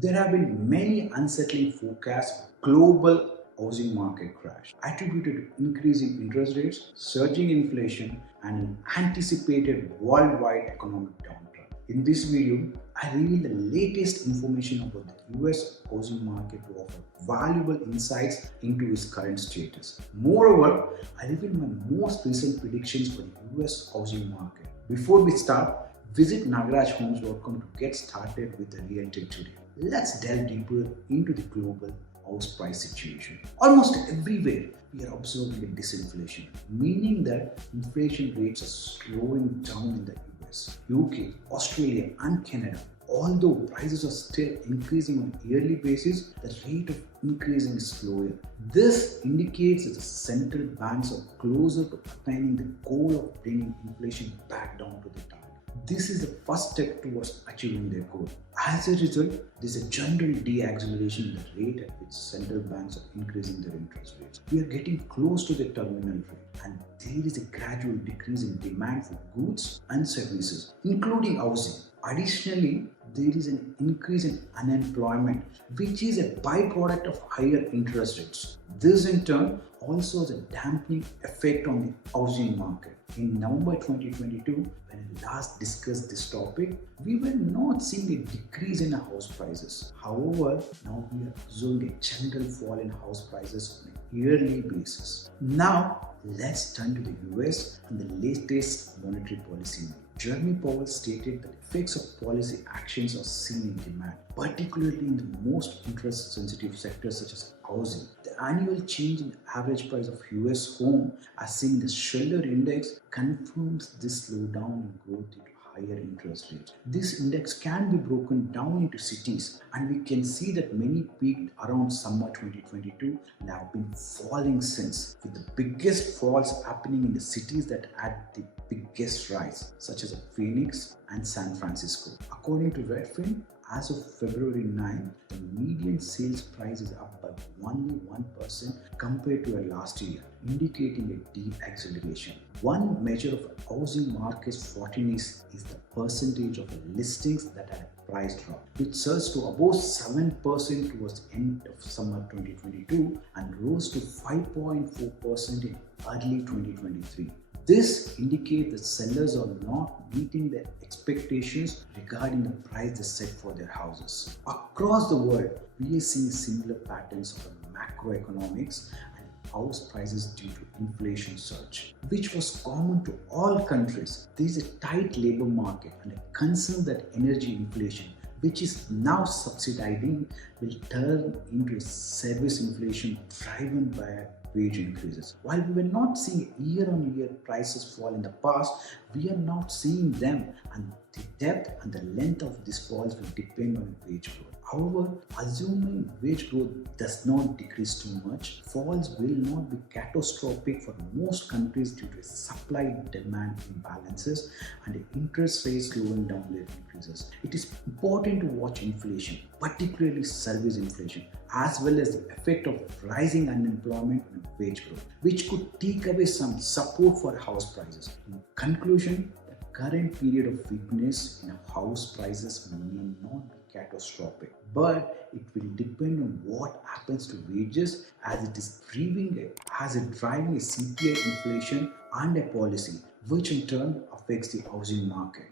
There have been many unsettling forecasts of global housing market crash attributed to increasing interest rates, surging inflation, and an anticipated worldwide economic downturn. In this video, I reveal the latest information about the US housing market to offer valuable insights into its current status. Moreover, I reveal my most recent predictions for the US housing market. Before we start, visit nagarajhomes.com to get started with the realtor today. Let's delve deeper into the global house price situation. Almost everywhere, we are observing a disinflation, meaning that inflation rates are slowing down in the US, UK, Australia, and Canada. Although prices are still increasing on a yearly basis, the rate of increasing is slower. This indicates that the central banks are closer to attaining the goal of bringing inflation back down to the target. This is the first step towards achieving their goal. As a result, there is a general de-acceleration in the rate at which central banks are increasing their interest rates. We are getting close to the terminal rate, and there is a gradual decrease in demand for goods and services, including housing. Additionally, there is an increase in unemployment, which is a byproduct of higher interest rates. This in turn also has a dampening effect on the housing market. In November 2022, when I last discussed this topic, we were not seeing a decrease in house prices. However, now we are observing a general fall in house prices on a yearly basis. Now, let's turn to the US and the latest monetary policy move. Jeremy Powell stated that effects of policy actions are seen in demand, particularly in the most interest-sensitive sectors such as housing. The annual change in the average price of US home, as seen in the Schiller Index, confirms this slowdown in growth due to higher interest rates. This index can be broken down into cities, and we can see that many peaked around summer 2022 and have been falling since, with the biggest falls happening in the cities that had the biggest rise, such as Phoenix and San Francisco. According to Redfin, as of February 9, the median sales price is up by only 1% compared to last year, indicating a de-acceleration. One measure of a housing market's fortness is the percentage of listings that had a price drop, which surged to above 7% towards the end of summer 2022 and rose to 5.4% in early 2023. This indicates that sellers are not meeting their expectations regarding the price they set for their houses. Across the world, we are seeing similar patterns of macroeconomics and house prices due to inflation surge, which was common to all countries. There is a tight labor market and a concern that energy inflation, which is now subsidizing, will turn into a service inflation driven by wage increases. While we were not seeing year-on-year prices fall in the past, we are now seeing them, and the depth and the length of these falls will depend on wage growth. However, assuming wage growth does not decrease too much, falls will not be catastrophic for most countries due to supply-demand imbalances and the interest rates slowing down their increases. It is important to watch inflation, particularly service inflation, as well as the effect of rising unemployment and wage growth, which could take away some support for house prices. In conclusion, the current period of weakness in house prices may not be catastrophic, but it will depend on what happens to wages as it is driving a CPI inflation and a policy, which in turn affects the housing market.